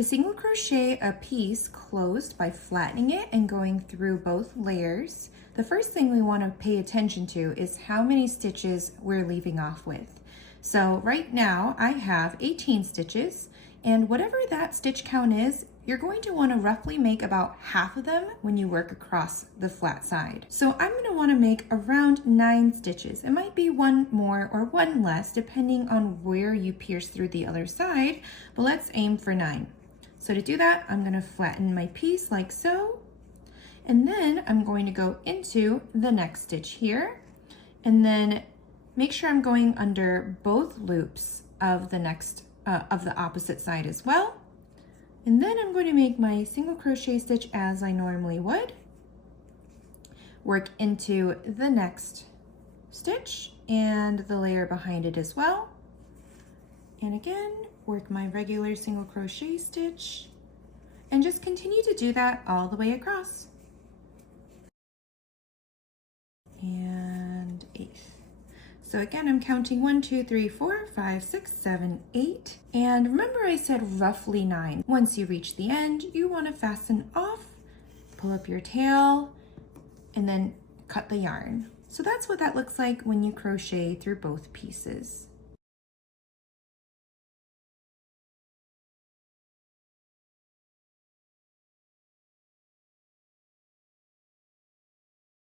To single crochet a piece closed by flattening it and going through both layers, the first thing we want to pay attention to is how many stitches we're leaving off with. So right now I have 18 stitches, and whatever that stitch count is, you're going to want to roughly make about half of them when you work across the flat side. So I'm going to want to make around 9 stitches. It might be one more or one less depending on where you pierce through the other side, but let's aim for 9. So to do that, I'm going to flatten my piece like so, and then I'm going to go into the next stitch here, and then make sure I'm going under both loops of the next of the opposite side as well. And then I'm going to make my single crochet stitch as I normally would, work into the next stitch and the layer behind it as well, and again work my regular single crochet stitch, and just continue to do that all the way across. And 8. So again, I'm counting 1, 2, 3, 4, 5, 6, 7, 8. And remember I said roughly 9. Once you reach the end, you want to fasten off, pull up your tail, and then cut the yarn. So that's what that looks like when you crochet through both pieces.